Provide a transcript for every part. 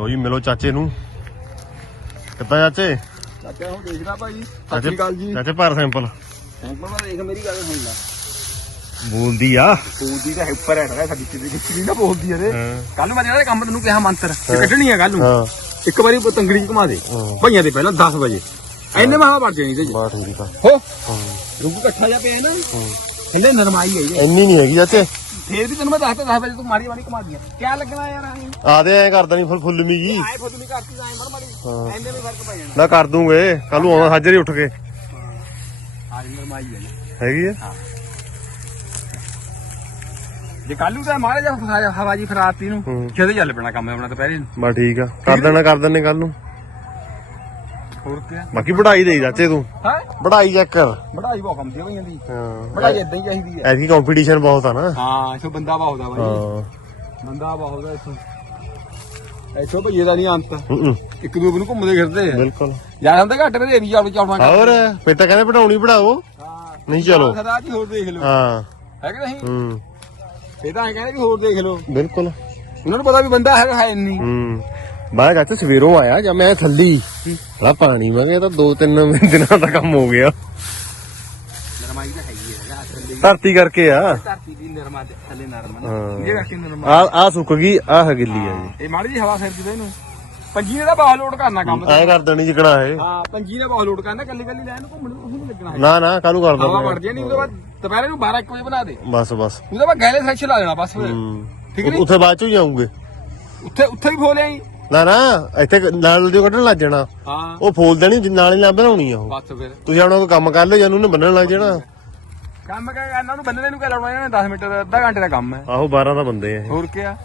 ਲਓ ਜੀ ਮਿਲੋ ਚਾਚੇ ਨੂੰ। ਕਿੱਦਾਂ ਚਾਚੇ? ਚਾਚਾ ਹੁਣ ਦੇਖਦਾ ਭਾਈ। ਸਤਿ ਚਾਚੇ ਸ਼੍ਰੀ ਅਕਾਲ ਜੀ। ਚਾਚੇ ਭਾਰ ਸੈਂਪਲ। ਸੈਂਪਲ ਮੈਂ ਦੇਖ ਮੇਰੀ ਗੱਲ ਸੁਣ ਲੈ। ਬੋਲਦੀ ਆ। ਬੋਲਦੀ ਤਾਂ ਉੱਪਰ ਹੈ ਨਾ ਸਾਡੀ ਕਿਤੇ ਕਿਤੇ ਨਾ ਬੋਲਦੀ ਇਹਦੇ। ਹਾਂ। ਕੱਲ ਨੂੰ ਮੈਂ ਜਿਹੜਾ ਕੰਮ ਤੈਨੂੰ ਕਿਹਾ ਮੰਤਰ ਤੇ ਕੱਢਣੀ ਹੈ ਕੱਲ ਨੂੰ। ਹਾਂ। ਇੱਕ ਵਾਰੀ ਤੰਗੜੀ ਚ ਘੁਮਾ ਦੇ। ਭਈਆਂ ਦੇ ਪਹਿਲਾਂ 10 ਵਜੇ। ਐਨੇ ਮਹਾ ਵੜ ਜਾਣੀ ਤੇ ਬਾ ਠੀਕ ਆ ਹੋ। ਹਾਂ। ਰੁਕ ਇਕੱਠਾ ਜਾ ਪਿਆ ਨਾ। ਹਾਂ। ਕਹਿੰਦੇ ਨਰਮਾਈ ਹੈ ਇੰਨੀ ਨਹੀਂ ਹੈਗੀ ਚਾਚੇ। ਫੇਰ ਵੀ ਤੈਨੂੰ ਮੈਂ ਦੱਸਦਾ 10 ਵਜੇ ਤੂੰ ਮਾਰੀ ਮਾਰੀ ਘੁਮਾ ਦਿਆ ਕਿਆ ਲੱਗਣਾ ਯਾਰ ਆਏ? ਆਦੇ ਐ ਕਰਦਾ ਨਹੀਂ ਫੁੱਲ ਫੁੱਲ ਮੀ ਜੀ। ਆਏ ਫੋਟੋ ਨਹੀਂ ਕਰਤੀ ਆਏ ਮਰ ਹਾਂ। ਐਨੇ ਵੀ ਫ਼ਰਕ ਪੈ ਜਾਣਾ। ਨਾ ਕਰ ਦੂੰਗੇ। ਕੱਲ ਨੂੰ ਆਉਣਾ ਹਾਜ਼ਰ ਹੀ ਉੱਠ ਕੇ। ਹਾਂ। ਨਰਮਾਈ ਹੈ ਹੈਗੀ ਆ? ਜੇ ਕੱਲ ਨੂੰ ਤਾਂ ਮਾਰੇ ਜਾ ਫਸਾਇਆ ਹਵਾ ਜੀ ਫਰਾਤੀ ਨੂੰ ਹੂੰ। ਜਦੇ ਚੱਲ ਪੈਣਾ ਕੰਮ ਆਪਣਾ ਦੁਪਹਿਰੇ ਨੂੰ। ਬਾ ਠੀਕ ਆ। ਕਰ ਦੇਣਾ ਕਰ ਦਿੰਨੇ ਕੱਲ ਨੂੰ। ਹੋਰ ਕਿਆ ਬਾਕੀ ਵਧਾਈ ਦੇਈ ਚਾਚੇ ਤੂੰ। ਹੈ? ਵਧਾਈ ਚੈੱਕ ਕਰ। ਬੜਾਈ ਬਹੁਤ ਕੰਮ ਦੀ ਭਈਆਂ ਦੀ ਹਾਂ। ਬੜਾਈ ਇਦਾਂ ਹੀ ਚਾਹੀਦੀ ਹੈ ਐਸੀ ਕੰਪੀਟੀਸ਼ਨ ਬਹੁਤ ਆ ਨਾ। ਹਾਂ ਇਥੋਂ ਬੰਦਾ ਬਹੁਤ ਆ ਬਾਈ। ਹਾਂ। ਬੰਦਾ ਬਹੁਤ ਆ ਇਥੋਂ। ਇਥੋਂ ਭਈਏ ਦਾ ਨਹੀਂ ਅੰਤ। ਹੂੰ, ਹੂੰ, ਇੱਕ ਦੂਜੇ ਨੂੰ ਘੁੰਮਦੇ ਫਿਰਦੇ ਆ। ਬਿਲਕੁਲ। ਜਾਂ ਹੁੰਦੇ ਘੱਟ ਵੇ ਵੀ ਚੱਲ ਚੱਲਣਾ ਹੋਰ ਤਾਂ ਕਹਿੰਦੇ ਪੜਾਉਣੀ ਪੜਾਓ। ਹਾਂ। ਨਹੀਂ ਚਲੋ। ਸਦਾ ਜੀ ਹੋਰ ਦੇਖ ਲਓ। ਹਾਂ। ਹੈ ਕਿ ਨਹੀਂ? ਹੂੰ। ਇਹ ਤਾਂ ਐ ਕਹਿੰਦੇ ਵੀ ਹੋਰ ਦੇਖ ਲਓ। ਬਿਲਕੁਲ। ਉਹਨਾਂ ਨੂੰ ਪਤਾ ਵੀ ਬੰਦਾ ਹੈਗਾ ਹੈ ਨਹੀਂ ਹੂੰ। ਮੈਂ ਚਾਚਾ ਸਵੇਰੋਂ ਆਇਆ ਜਦ ਮੈਂ ਥੱਲੀ। ਲਾ ਪਾਣੀ ਮੈਂ ਕਿਹਾ ਇਹ ਤਾਂ ਦੋ ਤਿੰਨ ਦਿਨਾਂ ਦਾ ਕੰਮ ਹੋ ਗਿਆ। ਨਰਮਾਈ ਤਾਂ ਹੈਗੀ ਹੈ ਥੱਲੇ। ਧਰਤੀ ਕਰਕੇ ਆ। ਧਰਤੀ ਦੀ ਨਰਮਾ ਤੇ ਥੱਲੇ ਨਰਮਾ ਹਾਂ। ਇਹ ਕਰਕੇ ਨਰਮਾ। ਆ ਆ ਸੁੱਕ ਗਈ ਆ ਗਿੱਲੀ ਆ ਜੀ। ਇਹ ਮਾੜੀ ਜੀ ਹਵਾ ਫਿਰ ਜਿਹਦੇ ਨੂੰ ਪੰਜੀ ਨੇ ਤਾਂ ਬਹੁਤ ਲੋਡ ਕਰਨਾ ਕੰਮ। ਐ ਕਰ ਦੇਣੀ ਜਿਕਣਾ ਇਹ। ਹਾਂ ਪੰਜੀ ਨੇ ਬਹੁਤ ਲੋਡ ਕਰਨਾ ਕੱਲੀ ਕੱਲੀ ਲੈਣ ਨੂੰ ਘੁੰਮਣ ਨੂੰ ਨਹੀਂ ਲੱਗਣਾ ਹੈ। ਨਾ ਨਾ ਕਾਹਨੂੰ ਕਰ ਹਵਾ ਵੜ ਦਿੰਦੇ ਜਾਣੀ ਉਹਦੇ ਬਾਅਦ ਦੁਪਹਿਰੇ ਨੂੰ 12 1 ਵਜੇ ਬਣਾ ਦੇ। ਬਸ ਬਸ। ਉਹਦੇ ਬਾਅਦ ਗੈਲੇ ਸੈਕਸ਼ਨ ਲਾ ਦੇਣਾ ਬਸ ਹੂੰ। ਠੀਕ ਨੀ? ਉੱਥੇ ਬਾਅਦ ਚ ਹੀ ਜਾਉਂਗੇ ਉੱਥੇ ਉੱਥੇ ਵੀ ਫੋਲਿਆ ਹੀ ਨਾ ਨਾ ਇੱਥੇ ਨਾਲ ਦੀ ਕੱਢਣ ਲੱਗ ਜਾਣਾ। ਹਾਂ। ਉਹ ਫੋਲ ਦੇਣੀ ਨਾਲ ਹੀ ਨਾ ਬਣਾਉਣੀ ਆ ਉਹ। ਬਸ ਫਿਰ। ਤੁਸੀਂ ਆਪਣਾ ਕੋਈ ਕੰਮ ਕਰ ਲਿਓ ਜਾਨੂੰ ਉਹਨੇ ਬੰਨਣ ਲੱਗ ਜਾਣਾ। ਕੰਮ ਕਾ ਇਹਨਾਂ ਨੂੰ ਬੰਨਣੇ ਨੂੰ ਕਿਆ ਲਾਉਣਾ ਇਹਨਾਂ ਨੇ 10 ਮਿੰਟ ਦਾ ਅੱਧਾ ਘੰਟੇ ਦਾ ਕੰਮ ਹੈ। ਆਹੋ 12 ਤਾਂ ਬੰਦੇ ਆ ਇਹ। ਹੋਰ ਕੀ ਆ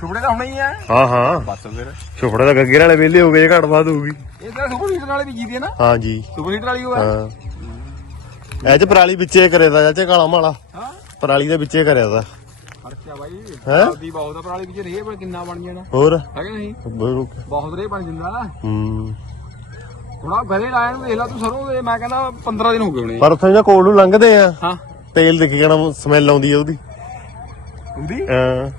ਛੁਪੜੇ ਤਾਂ ਹੋਣਾ ਹੀ ਆ। ਹਾਂ ਹਾਂ। ਬਸ ਫਿਰ। ਛੋਪੜੇ ਦਾ ਗੱਗੇ ਵਾਲੇ ਵਿਹਲੇ ਹੋ ਗਏ ਘੱਟ ਬਾਤ ਹੋਊਗੀ ਇਹ ਤਾਂ ਸੁਪਰ ਹੀਟਰ ਵਾਲੇ ਵੀ ਜੀਦੀ ਹੈ ਨਾ। ਹਾਂ ਜੀ। ਸੁਪਰ ਹੀਟਰ ਵਾਲੀ ਉਹ ਹੈ। ਹਾਂ। ਇਹ ਚ ਪਰਾਲੀ ਵਿੱਚੇ ਦਾ ਚਾਚੇ ਕਾਲਾ ਮਾਲਾ। ਹਾਂ। ਪਰਾਲੀ ਦੇ ਵਿੱਚੇ ਕਰਿਆ ਦਾ ਖਰਚਾ ਬਾਈ। ਹੈਂ? ਦੀ ਬਹੁਤ ਆ ਪਰਾਲੀ ਵਿੱਚ ਰੇ ਪਰ ਕਿੰਨਾ ਬਣ ਜਾਣਾ ਹੋਰ? ਹੈ ਕਿ ਨਹੀਂ? ਬਿਲਕੁਲ। ਬਹੁਤ ਰੇ ਬਣ ਜਾਂਦਾ ਹੂੰ। ਥੋੜਾ ਘਰੇ ਲਾਇਆ ਨੂੰ ਦੇਖ ਲਾ ਤੂੰ ਸਰੋਂ ਦੇ ਮੈਂ ਕਹਿੰਦਾ 15 ਦਿਨ ਹੋ ਗਏ ਹੋਣੇ। ਪਰ ਉੱਥੇ ਜਾਂ ਕੋਲ ਨੂੰ ਲੰਘਦੇ ਆ ਹਾਂ। ਤੇਲ ਦਿਖ ਜਾਣਾ ਸਮੈਲ ਆਉਂਦੀ ਆ ਉਹਦੀ। ਹੁੰਦੀ? ਹਾਂ।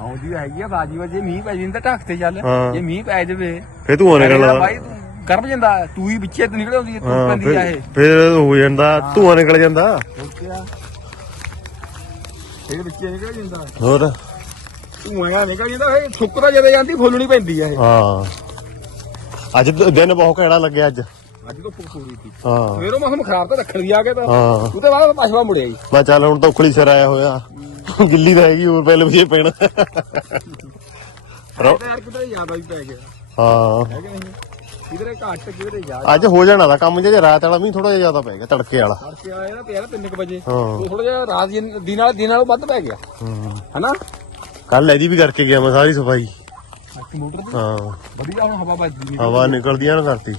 ਆਉਂਦੀ ਹੈਗੀ ਆ ਬਾਜੀ ਵਜੇ ਮੀਂਹ ਪੈ ਜਾਂਦਾ ਢੱਕ ਤੇ ਚੱਲ। ਹਾਂ। ਜੇ ਮੀਂਹ ਪੈ ਜਾਵੇ। ਫੇ ਤੂੰ ਆਨੇ ਨਾਲ। ਬਾਈ ਤੂੰ ਗਰਮ ਜਾਂਦਾ ਤੂੰ ਹੀ ਵਿੱਚੇ ਤੇ ਨਿਕਲ ਆਉਂਦੀ ਹੈ ਤੂੰ ਹਾਂ ਪੈਂਦੀ ਆ ਇਹ। ਫਿਰ ਫਿਰ ਹੋ ਜਾਂਦਾ ਧੂਆਂ ਨਿਕਲ ਜਾਂਦਾ। ਹੋਰ ਕੀ ਆ ਇਹ ਵਿੱਚੇ ਨਿਕਲ ਜਾਂਦਾ। ਹੋਰ? ਨਿਕਲ ਜਾਂਦਾ ਫੇ ਸੁੱਕਦਾ ਜਦੇ ਜਾਂਦੀ ਫੁੱਲਣੀ ਪੈਂਦੀ ਆ ਇਹ। ਹਾਂ। ਅੱਜ ਦਿਨ ਬਹੁਤ ਕਿਹੜਾ ਲੱਗਿਆ ਅੱਜ। ਅੱਜ ਤੋਂ ਪੂਰੀ ਸੀ। ਹਾਂ। ਸਵੇਰੋਂ ਮੌਸਮ ਖਰਾਬ ਤਾਂ ਰੱਖਣ ਦੀ ਆ ਕੇ ਤਾਂ। ਉਹਦੇ ਬਾਅਦ ਪਛਵਾ ਮੁੜਿਆ ਜੀ। ਮੈਂ ਚੱਲ ਹੁਣ ਤਾਂ ਉਖਲੀ ਸਿਰ ਆਇਆ ਹੋਇਆ। ਗਿੱਲੀ ਤਾਂ ਹੈਗੀ ਹੋਰ ਪਹਿਲੇ ਵਜੇ ਪੈਣਾ। ਰੋ- ਯਾਰ ਕਿਤੇ ਜ਼ਿਆਦਾ ਵੀ ਪੈ ਗਿਆ। ਹਾਂ। ਕਿਧਰੇ ਘੱਟ ਕਿਧਰੇ ਜ਼ਿਆਦਾ। ਅੱਜ ਹੋ ਜਾਣਾ ਦਾ ਕੰਮ ਜੇ ਰਾਤ ਵਾਲਾ ਵੀ ਥੋੜਾ ਜ਼ਿਆਦਾ ਪੈ ਗਿਆ ਤੜਕੇ ਵਾਲਾ। ਕਰਕੇ ਆਇਆ ਨਾ ਪਿਆ 3 ਵਜੇ। ਹਾਂ। ਉਹ ਥੋੜਾ ਜਿਹਾ ਰਾਤ ਦੀ- ਦਿਨ ਨਾਲ ਦਿਨ ਨਾਲੋਂ ਵੱਧ ਪੈ ਗਿਆ। ਹਨਾ? ਕੱਲ ਇਹਦੀ ਵੀ ਕਰਕੇ ਗਿਆ ਮੈਂ ਸਾਰੀ ਸਫ਼ਾਈ। ਮੋਟਰ ਦੀ? ਹਾਂ। ਵਧੀਆ ਹੁਣ ਹਵਾ ਵੱਜਦੀ ਹਵਾ ਨਿਕਲਦੀ ਆ ਨਾ ਕਰਤੀ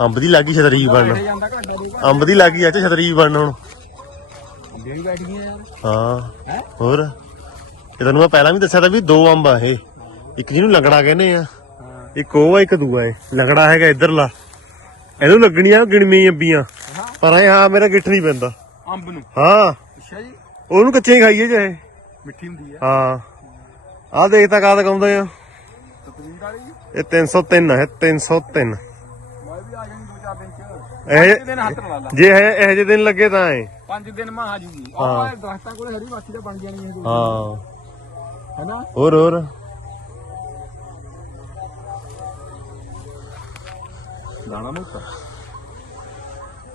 ਅੰਬ ਦੀ ਲੱਗੀ ਛਤਰੀ ਦੇ ਅੰਬ ਦੀ ਲੱਗੀ ਅੱਜ ਛਤਰੀ ਬਣਨ ਹੁਣ। ਵੀ ਬੈਠ ਯਾਰ। ਹਾਂ। ਹੋਰ? ਇਹ ਤੈਨੂੰ ਮੈਂ ਪਹਿਲਾਂ ਵੀ ਦੱਸਿਆ ਤਾਂ ਵੀ ਦੋ ਅੰਬ ਆ ਇਹ। ਇੱਕ ਜਿਹਨੂੰ ਲੰਗੜਾ ਕਹਿੰਦੇ ਆ। ਇੱਕ ਉਹ ਆ ਇੱਕ ਦੂਆ ਏ। ਲੰਗੜਾ ਹੈਗਾ ਇਧਰਲਾ। ਇਹਨੂੰ ਲੱਗਣੀਆਂ ਗਿਣਵੀਂ ਅੰਬੀਆਂ। ਹਾਂ। ਪਰ ਐ ਹਾਂ ਮੇਰਾ ਗਿੱਠ ਨਹੀਂ ਪੈਂਦਾ। ਅੰਬ ਨੂੰ? ਹਾਂ। ਅੱਛਾ ਜੀ। ਉਹਨੂੰ ਕੱਚੇ ਹੀ ਖਾਈਏ ਚਾਹੇ। ਮਿੱਠੀ ਹੁੰਦੀ ਹੈ ਹਾਂ। ਆਹ ਦੇਖ ਤਾਂ ਕਾਦ ਕਾਉਂਦੇ ਆ। ਤਪਦੀਰ ਵਾਲੀ ਇਹ 303 ਹੈ 303 ਮੈਂ ਵੀ ਆ ਜਾਣੀ ਦੋ ਚਾਰ ਦਿਨ ਚ। ਇਹ ਦਿਨ ਹੱਥ ਲਾ ਲਾ। ਜੇ ਇਹ ਇਹੋ ਜਿਹੇ ਦਿਨ ਲੱਗੇ ਤਾਂ ਐ। ਪੰਜ ਦਿਨ ਮਾ ਆ ਜੂਗੀ ਹਾਂ। ਆਹ ਦਰਖਤਾਂ ਕੋਲੇ ਹਰੀ ਮਾਛੀ ਦਾ ਬਣ ਜਾਣੀ ਹੈ ਹਾਂ। ਹੈਨਾ? ਹੋਰ ਹੋਰ। ਦਾਣਾ ਮੋਟਾ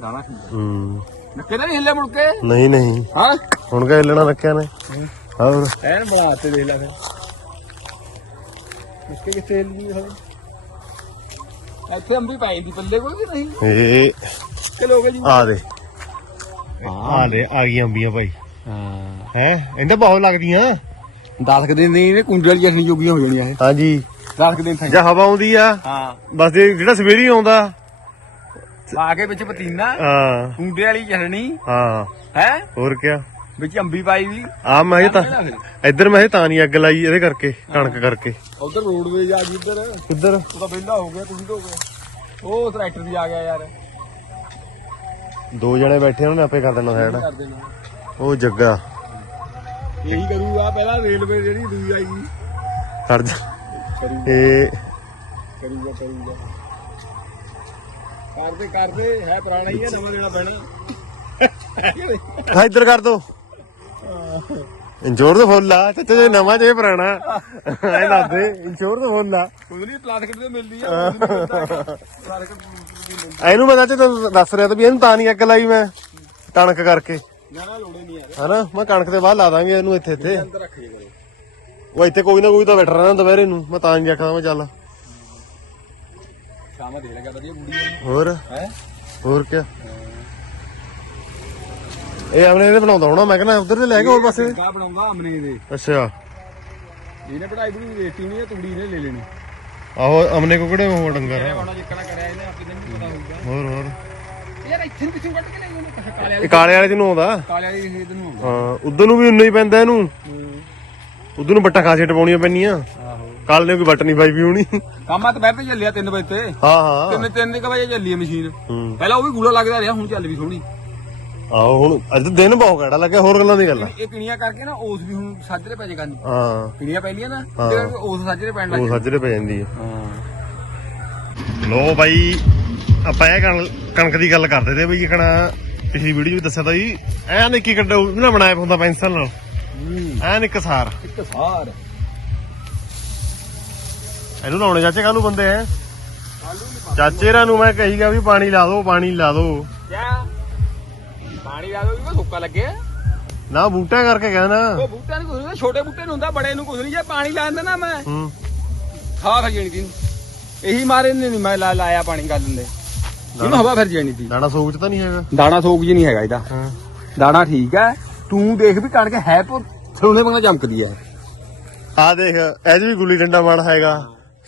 ਦਾਣਾ ਹੂੰ ਨੱਕੇ ਤਾਂ ਨਹੀਂ ਹਿੱਲੇ ਮੁੜ ਕੇ ਨਹੀਂ ਨਹੀਂ ਹਾਂ ਹੁਣ ਕਾ ਹਿੱਲਣਾ ਰੱਖਿਆ ਨੇ ਹੋਰ ਐਨ ਬਣਾ ਤੇ ਦੇਖ ਲੈ ਫਿਰ ਨੱਕੇ ਕਿੱਥੇ ਹਿੱਲੀ ਹਲੇ ਇੱਥੇ ਅੰਬੀ ਪਾਈ ਦੀ ਪੱਲੇ ਕੋਲ ਕਿ ਨਹੀਂ ਇਹ ਕਿ ਲੋਗੇ ਜੀ ਆ ਦੇ ਆ ਦੇ ਆ ਗਈਆਂ ਅੰਬੀਆਂ ਭਾਈ ਹਾਂ ਹੈ ਇਹਦੇ ਬਹੁਤ ਲੱਗਦੀਆਂ 10 ਦਿਨ ਨਹੀਂ ਇਹ ਜੋਗੀਆਂ ਹੋ ਜਾਣੀਆਂ ਇਹ ਹਾਂਜੀ 10 ਦਿਨ ਥਾਈ ਜਾਂ ਹਵਾ ਆਉਂਦੀ ਆ? ਹਾਂ। ਬਸ ਇਹ ਜਿਹੜਾ ਸਵੇਰੀ ਆਉਂਦਾ। ਆ ਕੇ ਵਿੱਚ ਪਤੀਨਾ ਹਾਂ। ਕੁੰਡੇ ਵਾਲੀ ਚਟਨੀ। ਹਾਂ। ਹੈ? ਹੋਰ ਕਿਆ? ਵਿੱਚ ਅੰਬੀ ਪਾਈ ਵੀ ਆ ਮੈਂ ਇਹ ਤਾਂ ਇੱਧਰ ਮੈਂ ਇਹ ਤਾਂ ਨਹੀਂ ਅੱਗ ਲਾਈ ਇਹਦੇ ਕਰਕੇ ਕਣਕ ਕਰਕੇ। ਉਧਰ ਰੋਡਵੇਜ ਆ ਗਈ ਇੱਧਰ। ਕਿੱਧਰ? ਉਹ ਤਾਂ ਵਿਹਲਾ ਹੋ ਗਿਆ ਤੁਸੀਂ ਹੋ ਗਏ। ਉਹ ਟਰੈਕਟਰ ਵੀ ਆ ਗਿਆ ਯਾਰ। ਦੋ ਜਣੇ ਬੈਠੇ ਉਹਨਾਂ ਨੇ ਆਪੇ ਕਰ ਦੇਣਾ ਸਾਈਡ ਕਰ ਦੇਣਾ। ਉਹ ਜੱਗਾ। ਇਹੀ ਕਰੂਗਾ ਪਹਿਲਾਂ ਰੇਲਵੇ ਜਿਹੜੀ ਦੂਈ ਆਈ ਕਰ ਜਾ। ਇਹ ਕਰੂਗਾ ਕਰੂਗਾ ਕਰਦੇ ਕਰਦੇ ਹੈ ਪੁਰਾਣਾ ਹੀ ਹੈ ਨਵਾਂ ਦੇਣਾ ਪੈਣਾ। ਹਾਂ ਇੱਧਰ ਕਰ ਦੋ। ਇੰਸ਼ੋਰ ਦਾ ਫੁੱਲ ਆ ਜੇ ਨਵਾਂ ਜੇ ਪੁਰਾਣਾ। ਐ ਦੱਸ ਦੇ ਇੰਸ਼ੋਰ ਦਾ ਫੁੱਲ ਆ। ਕੁਝ ਨਹੀਂ ਪਲਾਸਟਿਕ ਤੇ ਮਿਲਦੀ ਆ ਇਹਨੂੰ ਮੈਂ ਦੱਸ ਰਿਹਾ ਤਾਂ ਵੀ ਇਹਨੂੰ ਤਾਂ ਨਹੀਂ ਅੱਗ ਲਾਈ ਮੈਂ ਕਣਕ ਕਰਕੇ। ਨਾ ਨਾ ਲੋੜੇ ਨਹੀਂ ਯਾਰ ਹਨਾ? ਮੈਂ ਕਣਕ ਦੇ ਬਾਅਦ ਲਾ ਦਾਂਗੇ ਇਹਨੂੰ ਇੱਥੇ ਇੱਥੇ। ਉਹ ਇੱਥੇ ਕੋਈ ਨਾ ਕੋਈ ਤਾਂ ਬੈਠਾ ਰਹਿਣਾ ਦੁਪਹਿਰੇ ਨੂੰ। ਮੈਂ ਤਾਂ ਨਹੀਂ ਆਖਦਾ ਮੈਂ ਚੱਲ। ਸ਼ਾਮਾ ਦੇ ਲਗਾ ਵਧੀਆ ਬੁੜੀ ਹੋਰ? ਹੈ? ਹੋਰ ਕੀ ਇਹ ਆਪਣੇ ਇਹਨੇ ਬਣਾਉਂਦਾ ਹੋਣਾ ਮੈਂ ਕਹਿੰਦਾ ਉਧਰ ਤੇ ਲੈ ਕੇ ਹੋਰ ਪਾਸੇ। ਕਾ ਬਣਾਉਂਦਾ ਅਮਨੇ ਦੇ ਅੱਛਾ। ਇਹਨੇ ਪੜਾਈ ਬੜੀ ਦੇਤੀ ਨਹੀਂ ਤੂੜੀ ਨੇ ਲੈ ਲੈਣੀ। ਆਹੋ ਅਮਨੇ ਕੋ ਕਿਹੜੇ ਹੋ ਡੰਗਰ ਹੋਊਗਾ। ਹੋਰ ਹੋਰ। ਯਾਰ ਇੱਥੇ ਪਿੱਛੋਂ ਕੱਢ ਕੇ ਲੈ ਉਹਨੇ ਕਾਲੇ ਵਾਲੇ ਕਾਲੇ ਨੂੰ ਆਉਂਦਾ? ਕਾਲੇ ਵਾਲੇ ਖੇਤ ਨੂੰ ਆਉਂਦਾ। ਹਾਂ ਉਧਰ ਨੂੰ ਵੀ ਉਨਾ ਹੀ ਪੈਂਦਾ ਇਹਨੂੰ। ਉਧਰ ਨੂੰ ਬੱਟਾ ਖਾਸੇ ਟਪਾਉਣੀਆਂ ਪੈਣੀਆਂ ਆਹੋ। ਕੱਲ ਨੇ ਕੋਈ ਬੱਟ ਨਹੀਂ ਪਾਈ ਵੀ ਹੋਣੀ। ਕੰਮ ਤੇ ਚੱਲਿਆ 3 ਵਜੇ ਤੇ। ਹਾਂ ਹਾਂ। ਤਿੰਨ ਤਿੰਨ ਕੁ ਵਜੇ ਚੱਲੀ ਮਸ਼ੀਨ। ਹੂੰ। ਪਹਿਲਾਂ ਉਹ ਵੀ ਗੂੜਾ ਲੱਗਦਾ ਰਿਹਾ ਹੁਣ ਚੱਲ ਵੀ ਸੋਹਣੀ। ਆਹੋ ਹੁਣ ਅੱਜ ਦਿਨ ਬਹੁਤ ਕਿਹੜਾ ਲੱਗਿਆ ਹੋਰ ਗੱਲਾਂ ਦੀ ਗੱਲ ਆ। ਇਹ ਪਿਣੀਆਂ ਕਰਕੇ ਨਾ ਉਸ ਵੀ ਹੁਣ ਸਾਜਰੇ ਪੈ ਜੇ ਕਰਨੀ ਹਾਂ। ਪਿਣੀਆਂ ਪਹਿਲੀਆਂ ਨਾ ਕਰਕੇ ਉਸ ਸਾਜਰੇ ਪੈਣ ਲੱਗ ਉਹ ਸੱਜਰੇ ਪੈ ਜਾਂਦੀ ਆ। ਹਾਂ। ਲੋ ਬਾਈ ਆਪਾਂ ਇਹ ਕਣ- ਕਣਕ ਦੀ ਗੱਲ ਕਰਦੇ ਤੇ ਬਈ ਕਣਾ ਪਿਛਲੀ ਵੀਡੀਓ ਵਿੱਚ ਦੱਸਿਆ ਤਾਂ ਜੀ ਐ ਨਿੱਕੀ ਕੱਢੋ ਨਾ ਬਣਾਇਆ ਹੁੰਦਾ ਪੈਨਸਲ ਨਾਲ। ਹੂੰ ਐ ਨਿੱਕ ਸਾਰ। ਇੱਕ ਸਾਰ। ਇਹਨੂੰ ਲਾਉਣੇ ਚਾਚੇ ਕਾਹਨੂੰ ਬੰਦੇ ਐ? ਚਾਚੇ ਰਾਂ ਨੂੰ ਮੈਂ ਕਹੀਗਾ ਵੀ ਪਾਣੀ ਲਾ ਦੋ ਪਾਣੀ ਲਾ ਦੋ। ਕਿਆ? ਪਾਣੀ ਲਾ ਦੋ ਵੀ ਸੁੱਕਾ ਲੱਗੇ? ਨਾ ਬੂਟਾ ਕਰਕੇ ਕਹਿਣਾ ਉਹ ਨੂੰ ਕੁਝ ਛੋਟੇ ਬੂਟੇ ਨੂੰ ਹੁੰਦਾ ਬੜੇ ਨੂੰ ਕੁਝ ਨਹੀਂ ਜੇ ਪਾਣੀ ਲਾ ਦਿੰਦਾ ਨਾ ਮੈਂ। ਹੂੰ। ਖਾ ਫਿਰ ਜਾਣੀ ਤੀ ਇਹੀ ਮਾਰੇ ਨੇ ਨਹੀਂ ਮੈਂ ਲਾ ਲਾਇਆ ਪਾਣੀ ਕਰ ਦਿੰਦੇ। ਇਹਨੂੰ ਹਵਾ ਫਿਰ ਜਾਣੀ ਤੀ ਦਾਣਾ ਸੋਚ ਤਾਂ ਨਹੀਂ ਹੈਗਾ। ਦਾਣਾ ਸੋਕ ਜੀ ਨਹੀਂ ਹੈਗਾ ਇਹਦਾ। ਹਾਂ। ਦਾਣਾ ਠੀਕ ਹੈ। ਤੂੰ ਦੇਖ ਵੀ ਕਣਕ ਹੈ ਪੋ ਸੋਨੇ ਵਾਂਗ ਚਮਕਦੀ ਹੈ। ਆ ਦੇਖ 'ਚ ਵੀ ਗੁੱਲੀ ਡੰਡਾ ਮਾੜਾ ਹੈਗਾ।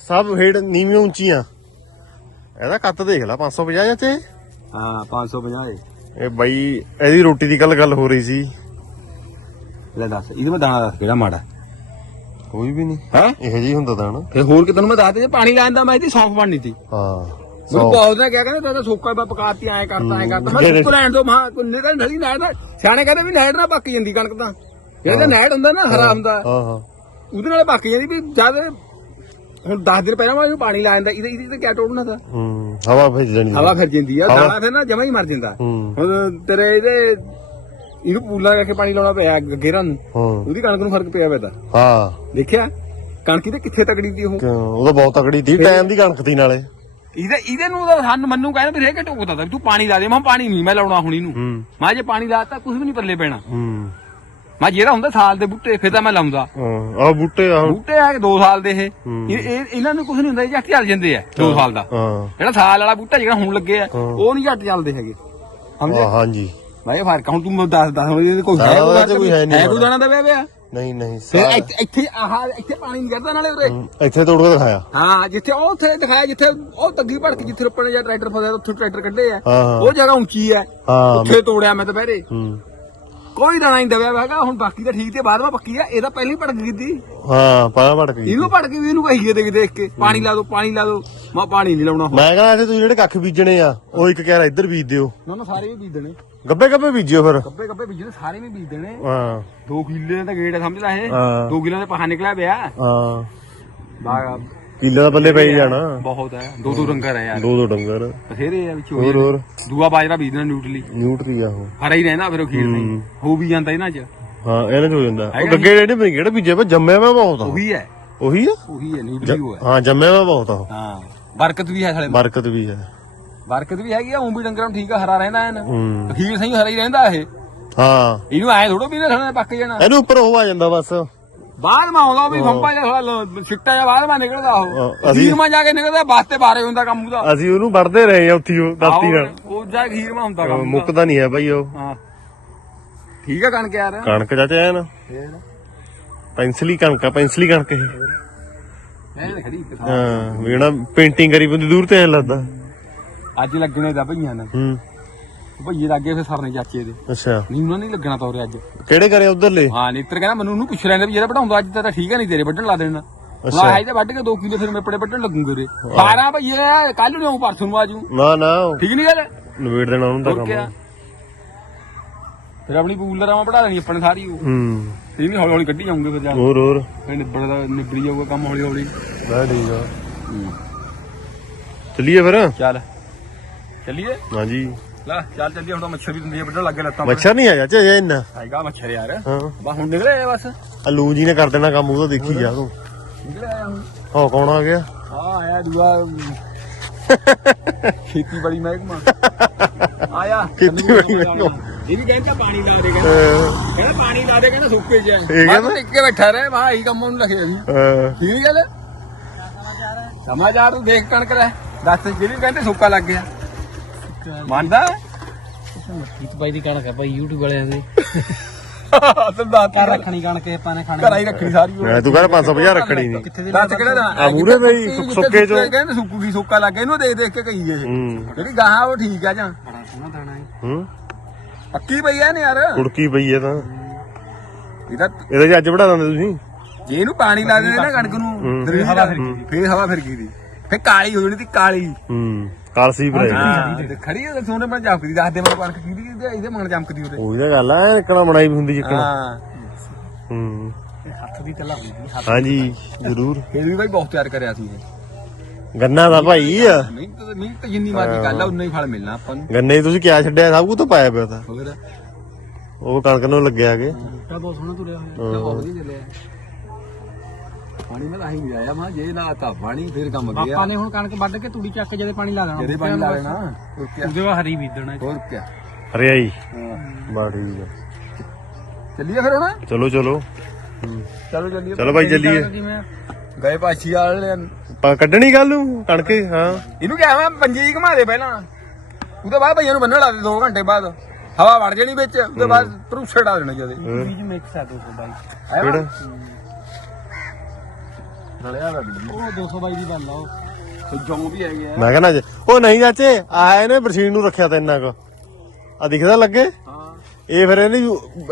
ਸਭ ਹੇਠ ਨੀਵੀਆਂ ਉੱਚੀਆਂ। ਇਹਦਾ ਕੱਤ ਦੇਖ ਲੈ 550 ਚਾਚੇ ਹਾਂ 550 ਇਹ ਬਾਈ ਇਹਦੀ ਰੋਟੀ ਦੀ ਗੱਲ ਗੱਲ ਹੋ ਰਹੀ ਸੀ। ਲੈ ਦੱਸ ਇਹਦੇ ਮੈਂ ਦਾਣਾ ਦੱਸ ਕਿਹੜਾ ਮਾੜਾ। ਕੋਈ ਵੀ ਨਹੀਂ। ਹੈ? ਇਹੋ ਜਿਹੀ ਹੁੰਦਾ ਦਾਣਾ ਫਿਰ ਹੋਰ ਕਿਤੇ ਨੂੰ ਮੈਂ ਦੱਸ ਦੇ ਜੇ ਪਾਣੀ ਲਾਉਂਦਾ ਮੈਂ ਇਹਦੀ ਸੌਂਫ ਬਣਨੀ ਸੀ। ਹਾਂ। ਮੈਨੂੰ ਬਹੁਤ ਨੇ ਕਿਹਾ ਕਹਿੰਦਾ ਤੂੰ ਸੋਕਾ ਬਾ ਪਕਾਤੀ ਐ ਕਰਤਾ ਐ ਕਰਤਾ। ਮੈਂ ਸੁੱਕ ਲੈਣ ਤੋਂ ਮਾ ਕੁੰਨੇ ਤਾਂ ਨਲੀ ਨਾੜ ਦਾ। ਸਿਆਣੇ ਕਹਿੰਦੇ ਵੀ ਨਾੜ ਨਾ ਪੱਕ ਜਾਂਦੀ ਕਣਕ ਤਾਂ। ਜਿਹੜਾ ਨਾੜ ਹੁੰਦਾ ਨਾ ਹਰਾ ਹੁੰਦਾ। ਹਾਂ ਹਾਂ। ਉਹਦੇ ਨਾਲ ਪੱਕ ਜਾਂਦੀ ਵੀ ਜਦ ਹੁਣ 10 ਦਿਨ ਪਹਿਲਾਂ ਮੈਂ ਪਾਣੀ ਲਾ ਦਿੰਦਾ ਇਹਦੇ ਇਹਦੇ ਤੇ ਕਿਆ ਟੋੜਨਾ ਤਾਂ। ਹੂੰ ਹਵਾ ਭੇਜ ਦੇਣੀ ਹਵਾ ਫਿਰ ਜਾਂਦੀ ਆ ਦਾਣਾ ਫਿਰ ਨਾ ਜਮਾ ਹੀ ਮਰ ਜਾਂਦਾ। ਹੁਣ ਤੇਰੇ ਇਹਦੇ ਇਹਨੂੰ ਪੂਲਾ ਕਰਕੇ ਪਾਣੀ ਲਾਉਣਾ ਪਿਆ ਗੇਰਾਂ ਨੂੰ। ਉਹਦੀ ਕਣਕ ਨੂੰ ਫ਼ਰਕ ਪਿਆ ਵੈਦਾ ਹਾਂ। ਦੇਖਿਆ? ਕਣਕ ਤੇ ਕਿੱਥੇ ਤਕੜੀ ਦੀ ਉਹ? ਉਹ ਤਾਂ ਬਹੁਤ ਤਕੜੀ ਦੀ ਟਾਈਮ ਦੀ ਕਣਕ ਦੀ ਨਾਲੇ। ਇਹਦੇ ਇਹਦੇ ਨੂੰ ਤਾਂ ਸਾਨੂੰ ਮੈਨੂੰ ਕਹਿੰਦਾ ਵੀ ਰੇਕੇ ਟੋਕਦਾ ਤਾ ਵੀ ਤੂੰ ਪਾਣੀ ਲਾ ਦੇ। ਮੈਂ ਕਿਹਾ ਪਾਣੀ ਨਹੀਂ ਮੈਂ ਲਾਉਣਾ ਹੁਣ ਹੂੰ। ਮੈਂ ਜੇ ਪਾਣੀ ਲਾਤਾ ਕੁਝ ਵੀ ਨਹੀਂ ਪੱਲੇ ਪੈਣਾ। ਹੂੰ। ਮੈਂ ਜਿਹੜਾ ਹੁੰਦਾ ਸਾਲ ਦੇ ਬੂਟੇ ਫਿਰ ਤਾਂ ਮੈਂ ਲਾਉਂਦਾ। ਆ ਬੂਟੇ ਆ ਬੂਟੇ ਆ 2 ਸਾਲ ਦੇ ਇਹ? ਹੂੰ। ਇਹ ਇਹ- ਇਹਨਾਂ ਨੂੰ ਕੁਝ ਨਹੀਂ ਹੁੰਦਾ ਇਹ ਝੱਟ ਚੱਲ ਜਾਂਦੇ ਆ 2 ਸਾਲ ਦਾ। ਹਾਂ। ਜਿਹੜਾ ਸਾਲ ਵਾਲਾ ਬੂਟਾ ਜਿਹੜਾ ਹੁਣ ਲੱਗੇ ਆ। ਉਹ ਨਹੀਂ ਝੱਟ ਚੱਲਦੇ ਹੈਗੇ। ਸਮਝਿਆ ਹਾਂ ਹਾਂਜੀ। ਮੈਂ ਇਹ ਫ਼ਰਕ ਆ, ਹੁਣ ਤੂੰ ਮੈਨੂੰ ਦੱਸ ਦੱਸ ਹੁਣ ਇਹਦੇ ਕੋਈ ਹੈ ਤਾਂ ਕੋਈ ਹੈ ਨਹੀਂ ਹੈ ਕੋਈ ਦਾਣਾ ਦਾ ਵਿਆ ਵਿਆ ਨਹੀਂ ਨਹੀਂ ਫਿਰ ਸਾਰ- ਇੱਥੇ- ਇੱਥੇ ਆਹ ਇੱਥੇ ਪਾਣੀ ਨਹੀਂ ਕਰਦਾ ਨਾਲੇ ਉਰੇ। ਇੱਥੇ ਤੋੜ ਕੇ ਦਿਖਾਇਆ। ਹਾਂ ਜਿੱਥੇ ਉਹ ਉੱਥੇ ਦਿਖਾਇਆ ਜਿੱਥੇ ਉਹ ਤੱਗੀ ਭੜਕ ਜਿੱਥੇ ਨੇ ਜਾਂ ਟਰੈਕਟਰ ਫਸਿਆ ਉੱਥੇ ਟਰੈਕਟਰ ਕੱਢੇ ਆ ਹਾਂ ਹਾਂ। ਉਹ ਜਗ੍ਹਾ ਉੱਚੀ ਹੈ। ਹਾਂ ਉੱਥੇ ਤੋੜਿਆ ਮੈਂ ਦੁਪਹਿਰੇ। ਹੂੰ। ਕੋਈ ਦਾਣਾ ਨਹੀਂ ਦਬਿਆ। ਹੈਗਾ ਹੁਣ ਬਾਕੀ ਤਾਂ ਠੀਕ ਤੇ ਵਿੱਚ ਪੱਕੀ ਆ। ਇਹਦਾ ਪਹਿਲਾਂ ਹੀ ਭੜਕ ਗਈ ਤੀ ਹਾਂ ਪਾਣਾ ਭੜ ਗਈ। ਇਹਨੂੰ ਭੜਕ ਵੀ ਇਹਨੂੰ ਕਹੀਏ ਦੇਖ ਦੇਖ ਕੇ। ਪਾਣੀ ਲਾ ਦੋ ਪਾਣੀ ਲਾ ਦੋ। ਮੈਂ ਪਾਣੀ ਨਹੀਂ ਲਾਉਣਾ ਹੁਣ। ਮੈਂ ਕਹਿੰਦਾ ਇੱਥੇ ਤੁਸੀਂ ਜਿਹੜੇ ਕੱਖ ਬੀਜਣੇ ਆ ਉਹ ਇੱਕ ਕਹਿ ਇੱਧਰ ਬੀਜ ਦਿਓ। ਨਾ ਨਾ ਸਾਰੇ ਵੀ ਬੀਜ ਦੇਣੇ ਗੱਬੇ ਗੱਬੇ ਬੀਜਿਓ ਫਿਰ। ਗੱਬੇ ਗੱਬੇ ਬੀਜਣੇ ਸਾਰੇ ਵੀ ਬੀਜ ਦੇਣੇ ਹਾਂ। ਦੋ ਕਿੱਲੇ ਦਾ ਗੇਟ ਆ ਸਮਝ ਲੈ ਇਹ? ਹਾਂ। ਦੋ ਕਿੱਲੇ ਦਾ ਪਹਾ ਨਿਕਲਿਆ ਪਿਆ। ਹਾਂ। ਬਾ- ਕਿੱਲੇ ਦਾ ਬੱਲੇ ਪੈ ਜਾਣਾ। ਬਹੁਤ ਹੈ ਦੋ ਦੋ ਰੰਗਰ ਹੈ ਯਾਰ। ਦੋ ਦੋ ਡੰਗਰ। ਬਥੇਰੇ ਆ ਵਿੱਚ ਹੋਰ ਹੋਰ। ਦੂਆ ਬਾਜਰਾ ਬੀਜ ਦੇਣਾ ਨਿਊਟਲੀ ਨਿਊਟਰੀ ਆ ਉਹ। ਹਰਾ ਹੀ ਰਹਿੰਦਾ ਫਿਰ ਉਹ ਖੀਰ ਨਹੀਂ। ਹੋ ਵੀ ਜਾਂਦਾ ਇਹਨਾਂ 'ਚ। ਹਾਂ ਇਹਨਾਂ ਚ ਹੋ ਜਾਂਦਾ। ਉਹ ਗੱਗੇ ਜਿਹੜੇ ਵੀ ਕਿਹੜੇ ਬੀਜੇ ਜੰਮਿਆ ਵਾ ਬਹੁਤ। ਆ ਉਹੀ ਹੈ ਉਹੀ ਆ? ਉਹੀ ਹੈ ਨਿਊਟਰੀ ਹੈ ਹਾਂ ਜੰਮਿਆ ਵਾ ਬਹੁਤ ਆ। ਹਾਂ। ਬਰਕਤ ਵੀ ਹੈ ਸਾਲੇ ਬਰਕਤ ਵੀ ਹੈ। ਬਰਕਤ ਵੀ ਹੈਗੀ ਆ ਉਹ ਵੀ ਡੰਗਰਾਂ ਨੂੰ ਠੀਕ ਆ ਹਰਾ ਰਹਿੰਦਾ ਐਨ ਹੂੰ। ਅਖੀਰ ਸਹੀ ਹਰਾ ਹੀ ਰਹਿੰਦਾ ਇਹ। ਹਾਂ। ਇਹਨੂੰ ਐ ਥੋੜੋ ਵੀ ਨਾ ਪੱਕ ਜਾਣਾ। ਇਹਨੂੰ ਉੱਪਰ ਉਹ ਆ ਜਾਂਦਾ ਬਸ। ਬਾਅਦ ਮਾ ਆਉਂਦਾ ਵੀ ਫੰਪਾ ਜਿਹਾ ਥੋੜਾ ਛਿੱਟਾ ਜਿਹਾ ਬਾਅਦ ਮਾ ਨਿਕਲਦਾ ਉਹ। ਅਸੀਂ- ਮਾ ਜਾ ਕੇ ਨਿਕਲਦਾ ਬਾਸਤੇ ਬਾਰੇ ਹੁੰਦਾ ਕੰਮ ਉਹਦਾ। ਅਸੀਂ ਉਹਨੂੰ ਵੜਦੇ ਰਹੇ ਆ ਉੱਥੀ ਉਹ ਦਾਤੀ ਨਾਲ। ਉਹ ਜਾ ਅਖੀਰ ਮਾ ਹੁੰਦਾ ਕੰਮ। ਮੁੱਕਦਾ ਨਹੀਂ ਹੈ ਬਾਈ ਉਹ। ਹਾਂ। ਠੀਕ ਆ ਕਣਕ ਯਾਰ? ਕਣਕ ਚਾਚਾ ਐਨ। ਪੈਨਸਲੀ ਕਣਕ ਆ ਪੈਨਸਲੀ ਕਣਕ ਇਹ। ਹਾਂ ਵੀ ਜਿਹੜਾ ਪੇਂਟਿੰਗ ਕਰੀ ਬੰਦੀ ਦੂਰ ਤੇ ਐ ਲੱਗਦਾ। ਅੱਜ ਲੱਗਣੇ ਦਾ ਭਈਆਂ ਨੇ। ਹੂੰ। ਭਈਏ ਲੱਗੇ ਫਿਰ ਸਰਨੇ ਚਾਚੇ ਦੇ। ਅੱਛਾ। ਨਹੀਂ ਉਹਨਾਂ ਨਹੀਂ ਲੱਗਣਾ ਤੌਰੇ ਅੱਜ। ਕਿਹੜੇ ਕਰੇ ਉਧਰਲੇ? ਹਾਂ ਨੇਤਰ ਕਹਿੰਦਾ ਮੈਨੂੰ ਉਹਨੂੰ ਪੁੱਛ ਰਹੇ ਨੇ ਵੀ ਜਿਹੜਾ ਵਢਾਉਂਦਾ ਅੱਜ ਤਾਂ ਠੀਕ ਹੈ ਨਹੀਂ ਤੇਰੇ ਵੱਢਣ ਲਾ ਦੇਣਾ। ਅੱਛਾ। ਲਾਇਆ ਤੇ ਵੱਢ ਕੇ 2 ਕਿਲੋ ਫਿਰ ਮੈਂ ਪੜੇ ਵੱਢਣ ਲੱਗੂਗੇ ਰੇ 12 ਭਈਏ ਕੱਲ ਨੂੰ ਆਉਂ ਪਰਸੋਂ ਨੂੰ ਆਜੂ। ਨਾ ਨਾ। ਠੀਕ ਨਹੀਂ ਗੱਲ? ਨਵੇੜ ਦੇਣਾ ਉਹਨੂੰ ਤਾਂ ਕੰਮ। ਫਿਰ ਆਪਣੀ ਪੂਲ ਦਾ ਰਾਮਾ ਪੜਾ ਲੈਣੀ ਆਪਣੇ ਸਾਰੀ ਉਹ। ਹੂੰ। ਇਹ ਨਹੀਂ ਹੌਲੀ ਹੌਲੀ ਕੱਢੀ ਜਾਉਂਗੇ ਫਿਰ ਜਾ ਹੋਰ ਹੋਰ। ਫਿਰ ਨਿਬੜਦਾ ਨਿਬੜੀ ਜਾਊਗਾ ਕੰਮ ਹੌਲੀ ਹੌਲੀ ਬਾ ਠੀਕ ਆ। ਚੱਲੀਏ ਫਿਰ? ਚੱਲ। ਚੱਲੀਏ? ਹਾਂਜੀ। ਲੈ ਚੱਲ ਹੁਣ ਤਾਂ ਮੱਛਰ ਵੀ ਦਿੰਦੀ ਆ ਵੱਢਣ ਲੱਗੇ ਲੱਤਾਂ ਮੱਛਰ ਨਹੀਂ ਆ ਚਾਚਾ ਜੇ ਇੰਨਾ। ਹੈਗਾ ਮੱਛਰ ਯਾਰ। ਹਾਂ। ਬਾ ਹੁਣ ਨਿਕਲੇ ਬਸ। ਆ ਲੂ ਜੀ ਨੇ ਕਰ ਦੇਣਾ ਕੰਮ ਉਹਦਾ ਦੇਖੀ ਜਾ ਤੂੰ। ਨਿਕਲੇ ਆ ਹੁਣ। ਹਾਂ ਕੌਣ ਆ ਗਿਆ? ਆ ਆਇਆ ਦੂਆ। ਖੇਤੀਬਾੜੀ ਮਹਿਕਮਾ। ਆਇਆ। ਮਹਿਕਮਾ। ਇਹ ਵੀ ਕਹਿੰਦਾ ਪਾਣੀ ਲਾ ਦੇ ਕਹਿੰਦਾ। ਪਾਣੀ ਲਾ ਦੇ ਕਹਿੰਦਾ ਸੁੱਕੇ ਚ ਇਹ ਕਹਿੰਦਾ? ਟਿੱਕ ਬੈਠਾ ਰਹੇ ਮੈਂ ਇਹੀ ਕੰਮ ਉਹਨੂੰ ਲਿਖਿਆ ਸੀ। ਠੀਕ ਗੱਲ ਸਮਾਚਾਰ ਤੂੰ ਦੇਖ ਕਣਕ ਲੈ। ਦੱਸ ਜਿਹੜੀ ਕਹਿੰਦੇ ਸੁੱਕਾ ਲੱਗ ਗਿਆ। ਮੰਨਦਾ? ਗੀਤ ਬਾਈ ਦੀ ਕਣਕ ਹੈ ਭਾਈ YouTube ਵਾਲਿਆਂ ਦੀ। ਤੈਨੂੰ ਦੱਸ ਘਰ ਰੱਖਣੀ ਕਣਕ ਆਪਾਂ ਨੇ ਖਾਣੀ ਘਰਾਂ ਹੀ ਰੱਖਣੀ ਸਾਰੀ। ਉਹ। ਮੈਂ ਤੂੰ ਕਹਿੰਦਾ 550 ਰੱਖਣੀ ਨਹੀਂ। ਕਿੱਥੇ ਦੀ ਦੱਸ ਕਿਹੜਾ ਦਾ ਆ ਮੂਹਰੇ ਦਾ ਹੀ ਸੁੱਕ- ਸੁੱਕੇ ਚੋਂ। ਕਹਿੰਦੇ ਸੁੱਕੂਗੀ ਸੁੱਕਾ ਲੱਗ ਗਿਆ ਇਹਨੂੰ ਦੇਖ ਦੇਖ ਕੇ ਕਹੀ ਇਹ। ਹੂੰ। ਜਿਹੜੀ ਗਾਹਾਂ ਉਹ ਠੀਕ ਆ ਜਾਂ। ਬੜਾ ਸੋਹਣਾ ਦਾਣਾ ਹੈ। ਹੂੰ। ਪੱਕੀ ਪਈ ਐ ਨੇ ਯਾਰ। ਕੁੜਕੀ ਪਈ ਹੈ ਤਾਂ। ਇਹਦਾ ਇਹਦੇ 'ਚ ਅੱਜ ਵੜਾ ਦਿੰਦੇ ਤੁਸੀਂ? ਜੇ ਇਹਨੂੰ ਪਾਣੀ ਲਾ ਦੇ ਨਾ ਕਣਕ ਨੂੰ ਹੂੰ। ਫਿਰ ਹਵਾ ਫਿਰ ਗਈ। ਫੇਰ ਹਵਾ ਫਿਰ ਗਈ ਦੀ। ਫੇਰ ਕਾਲੀ ਹੋ ਜਾਣੀ ਤੀ ਕਾਲੀ। ਹੂੰ ਕਾਲਸੀ ਭਰਾਈ ਹਾਂ ਤੇ ਖੜੀ ਉਹ ਸੋਨੇ ਪਰ ਚਮਕਦੀ ਦੱਸਦੇ ਮੈਨੂੰ ਕਣਕ ਕਿਹਦੀ ਕਿਹਦੀ ਇਹਦੇ ਮਨ ਚਮਕਦੀ ਉਹਦੇ। ਉਹੀ ਤਾਂ ਗੱਲ ਆ ਇਕਣਾ ਬਣਾਈ ਵੀ ਹੁੰਦੀ ਜਿੱਕਣਾ। ਹਾਂ। ਹੂੰ। ਹੱਥ ਦੀ ਤਲਾ ਹੁੰਦੀ ਹੱਥ ਹਾਂਜੀ ਜ਼ਰੂਰ। ਫੇਰ ਵੀ ਬਾਈ ਬਹੁਤ ਤਿਆਰ ਕਰਿਆ ਸੀ ਇਹ। ਗੰਨਾ ਦਾ ਭਾਈ ਆ। ਮਿਹਨਤ ਮਿਹਨਤ ਜਿੰਨੀ ਮਰਜ਼ੀ ਕਰ ਲਾ ਉਨਾ ਹੀ ਫਲ ਮਿਲਣਾ ਆਪਾਂ ਨੂੰ। ਗੰਨੇ 'ਚ ਤੁਸੀਂ ਕਿਆ ਛੱਡਿਆ ਸਭ ਕੁਝ ਤਾਂ ਪਾਇਆ ਪਿਆ ਤਾਂ। ਹੋਰ? ਉਹ ਕਣਕ ਨੂੰ ਲੱਗਿਆ ਕੇ ਬੂਟਾ ਬਹੁਤ ਸੋਹਣਾ ਤੁਰਿਆ ਹੋਇਆ। ਬਹੁਤ ਵਧੀਆ ਚੱਲਿਆ। ਪਾਣੀ ਮੈਂ ਤਾਂ ਹੀ ਮਾਂ ਜੇ ਨਾ ਤਾਂ ਪਾਣੀ ਫੇਰ ਕੰਮ ਗਿਆ। ਪਾਪਾ ਨੇ ਹੁਣ ਕਣਕ ਵੱਢ ਕੇ ਤੂੜੀ ਚੱਕ ਜਦੇ ਪਾਣੀ ਲਾ ਦੇਣਾ। ਜਿਹਦੇ ਪਾਣੀ ਲਾ ਹੋਰ ਕੀ ਉਹਦੇ ਬਾਅਦ ਹਰੀ ਬੀਜਣਾ ਹੋਰ ਕੀ ਹਰਿਆਈ। ਹਾਂ। ਬਾ ਠੀਕ ਆ। ਚੱਲੀਏ ਫਿਰ ਹੁਣ ਚਲੋ ਚਲੋ। ਚਲੋ ਚੱਲੀਏ। ਚਲੋ ਭਾਈ ਚੱਲੀਏ। ਗਏ ਪਾਛੀ ਵਾਲੇ ਪਾ ਕੱਢਣੀ ਗੱਲ ਨੂੰ ਕਣਕ ਹਾਂ। ਇਹਨੂੰ ਕਿਹਾ ਮੈਂ ਪੰਜੀ ਘੁਮਾ ਦੇ ਪਹਿਲਾਂ। ਉਹਦੇ ਬਾਅਦ ਭਈਆਂ ਨੂੰ ਬੰਨਣ ਲਾ ਦੇ 2 ਘੰਟੇ ਬਾਅਦ। ਹਵਾ ਵੜ ਜਾਣੀ ਵਿੱਚ ਉਹਦੇ ਬਾਅਦ ਪ੍ਰੂਸ਼ੇ ਡਾ ਦੇਣਾ ਜਦੇ। ਬੀਜ ਮਿਕਸ ਆ 200 ਬਾਈ। ਕਿਹੜਾ? ਰਲਿਆ ਦਾ ਵੀ ਉਹ 200 ਬਾਈ ਦੀ ਗੱਲ ਆ ਉਹ। ਤੇ ਜੋਂ ਵੀ ਹੈਗੇ ਆ। ਮੈਂ ਕਹਿੰਦਾ ਜੇ ਉਹ ਨਹੀਂ ਚਾਚੇ ਆ ਇਹਨੇ ਬਰਸੀਨ ਨੂੰ ਰੱਖਿਆ ਤਾਂ ਇੰਨਾ ਕੁ। ਆ ਦਿਖਦਾ ਲੱਗੇ? ਹਾਂ। ਇਹ ਫਿਰ ਇਹਨੇ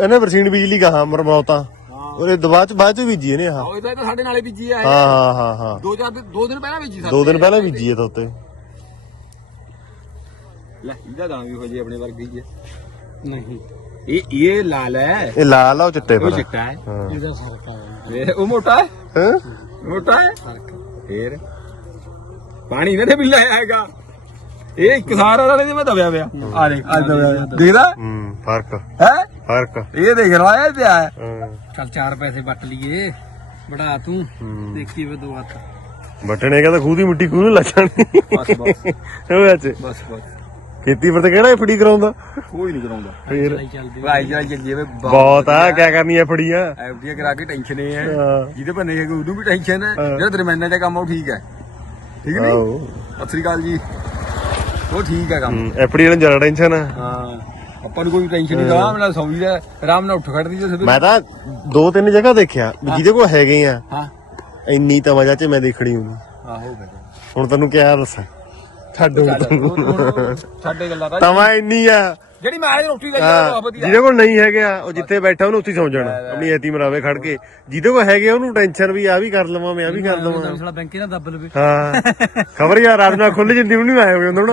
ਇਹਨੇ ਬਰਸੀਨ ਬਿਜਲੀ ਕਹਾ ਮਰਮੌਤਾ। ਉਹਦੇ ਦਬਾਅ ਚ ਬਾਅਦ ਚ ਬੀਜੀ ਇਹਨੇ ਆਹ। ਉਹ ਤਾਂ ਸਾਡੇ ਨਾਲੇ ਬੀਜੀ ਆ ਇਹ। ਹਾਂ ਹਾਂ ਹਾਂ ਹਾਂ। ਦੋ ਚਾਰ ਦਿਨ- ਦੋ ਦਿਨ ਪਹਿਲਾਂ ਬੀਜੀ ਸਾਡੇ ਦੋ ਦਿਨ ਪਹਿਲਾਂ ਬੀਜੀ ਇਹ ਤਾਂ ਉੱਤੇ। ਲੈ ਇਹਦਾ ਦਾਣਾ ਵੀ ਹੋ ਜੇ ਆਪਣੇ ਵਰਗੀ ਹੈ ਨਹੀਂ। ਇਹ ਇਹ ਲਾਲ ਹੈ। ਇਹ ਲਾਲ ਆ ਉਹ ਚਿੱਟੇ ਉਹ ਪਰ ਚਿੱਟਾ ਹੈ। ਹਾਂ। ਇਹਦਾ ਫ਼ਰਕ ਆ। ਇਹ ਉਹ ਮੋਟਾ ਹੈ? ਹੈਂ? ਮੋਟਾ ਹੈ? ਫੇਰ? ਪਾਣੀ ਇਹਨੇ ਤੇ ਵੀ ਲਾਇਆ ਹੈਗਾ। ਇਹ ਇੱਕ ਸਾਰਾ ਵਾਲੇ ਦੇ ਮੈਂ ਦਬਿਆ ਪਿਆ। ਆ ਦੇਖ ਆ ਦਬਿਆ ਪਿਆ। ਦੇਖਦਾ? ਹੂੰ ਫ਼ਰਕ। ਹੈ? ਫ਼ਰਕ। ਇਹ ਦੇਖ ਰਹਾ ਪਿਆ ਹੈ। ਹਾਂ। ਚੱਲ ਚਾਰ ਪੈਸੇ ਵੱਟ ਲਈਏ। ਬੜਾ ਤੂੰ। ਦੇਖੀ ਵੇ ਦੋ ਹੱਥ। ਬਟਣੇ ਕਹਿੰਦਾ ਖੂਹ ਦੀ ਮਿੱਟੀ ਖੂਹ ਨੂੰ ਲੱਛਣੀ। ਬਸ ਬਸ। ਉਹ ਅੱਛੇ ਬਸ ਬਸ। ਖੇਤੀ ਪਰ ਤੇ ਕਿਹੜਾ ਇਹ ਫੜੀ ਕਰਾਉਂਦਾ? ਕੋਈ ਨਹੀਂ ਕਰਾਉਂਦਾ। ਫੇਰ ਭਾਈ ਜਿਹੜਾ ਚੱਲੀਏ ਵੇ ਬਹੁਤ ਆ ਕਿਆ ਕਰਨੀ ਆ ਫੜੀਆਂ? ਐਫਡੀਆ ਕਰਾ ਕੇ ਟੈਨਸ਼ਨ ਇਹ ਹੈ। ਹਾਂ। ਜਿਹਦੇ ਬੰਨੇ ਹੈਗੇ ਉਹਨੂੰ ਵੀ ਟੈਨਸ਼ਨ ਹੈ। ਹਾਂ। ਜਿਹੜਾ ਦਰਮਿਆਨੇ ਦਾ ਕੰਮ ਆ ਉਹ ਠੀਕ ਹੈ। ਠੀਕ ਨਹੀਂ? ਆਹੋ। ਸਤਿ ਸ੍ਰੀ ਅਕਾਲ ਜੀ। ਉਹ ਠੀਕ ਹੈ ਕੰਮ। ਐਫਡੀ ਨੂੰ ਜ਼ਿਆਦਾ ਟੈਨਸ਼ਨ ਆ। ਹਾਂ। ਆਪਾਂ ਨੂੰ ਕੋਈ ਟੈਨਸ਼ਨ ਨਹੀਂ ਆਰਾਮ ਨਾਲ ਸੌਂ ਜਾ ਆਰਾਮ ਨਾਲ ਉੱਠ ਖੜਦੀ ਜੇ ਮੈਂ ਤਾਂ ਦੋ ਤਿੰਨ ਜਗ੍ਹਾ ਦੇਖਿਆ ਜਿਹਦੇ ਕੋਲ ਹੈਗੇ ਆ। ਹਾਂ। ਇੰਨੀ ਤਾਂ ਵਜ੍ਹਾ ਚ ਮੈਂ ਦੇਖਣੀ ਹੁੰਦੀ ਆਹੋ ਹੁਣ ਤੈਨੂੰ ਕਿਆ ਦੱਸਾਂ? ਛੱਡ ਸਾਡੇ ਗੱਲਾਂ ਤਾਂ ਤਵਾ ਇੰਨੀ ਆ। ਜਿਹੜੀ ਮੈਂ ਅੱਜ ਰੋਟੀ ਲੈ ਕੇ ਹਾਂ, ਬਹੁਤ ਵਧੀਆ। ਜਿਹਦੇ ਕੋਲ ਨਹੀਂ ਹੈਗਾ ਉਹ ਜਿੱਥੇ ਬੈਠਾ ਉਹਨੂੰ ਉੱਥੇ ਸੌਂ ਜਾਣਾ ਆਪਣੀ ਐਤੀ ਮਰਾਵੇ ਖੜ ਕੇ। ਜਿਹਦੇ ਕੋਲ ਹੈਗੇ ਉਹਨੂੰ ਟੈਨਸ਼ਨ ਵੀ ਆ ਵੀ ਕਰ ਲਵਾਂ ਮੈਂ ਆ ਵੀ ਕਰ ਲਵਾਂ। ਸਾਲਾ ਬੈਂਕੇ ਨਾਲ ਦੱਬ ਲਵੇ। ਹਾਂ। ਖਬਰ ਯਾਰ ਰਾਤ ਨਾਲ ਖੁੱਲ ਜਿੰਦੀ ਉਹਨੂੰ ਆਏ ਹੋਏ ਉਹਨਾਂ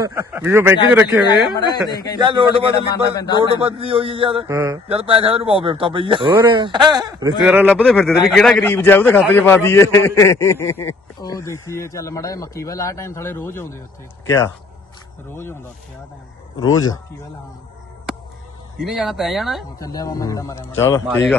ਵੀ ਮੈਂ ਬੈਂਕ 'ਚ ਰੱਖੇ ਹੋਏ ਆ। ਜਾਂ ਲੋਡ ਬਦਲੀ ਲੋਡ ਬਦਲੀ ਹੋਈ ਹੈ। ਜਦ ਜਦ ਪੈਸੇ ਨੂੰ ਬਹੁਤ ਬਿਪਤਾ ਪਈ ਹੋਰ? ਰਿਸ਼ਤੇਦਾਰਾਂ ਲੱਭਦੇ ਫਿਰਦੇ ਤੇ ਵੀ ਕਿਹੜਾ ਗਰੀਬ ਜਾ ਉਹਦੇ ਖਾਤੇ 'ਚ ਪਾ ਦਈਏ। ਉਹ ਦੇਖੀਏ ਚੱਲ ਮੜਾ ਮੱਕੀ ਵਾਲਾ ਆ ਟਾਈਮ ਥਲੇ ਰੋਜ਼ ਆਉਂਦੇ ਉੱਥੇ। ਕਿਆ? ਰੋਜ਼ ਆਉਂਦਾ ਉੱਥੇ ਆ ਟਾਈਮ ਰੋਜ਼? ਮੱਕੀ ਵਾਲਾ ਹਾਂ। ਕਿਹਨੇ ਜਾਣਾ ਤੈਂ ਜਾਣਾ ਹੈ? ਚੱਲਿਆ ਵਾ ਮੈਂ ਤਾਂ ਮਰਿਆ ਚਲ ਠੀਕ ਆ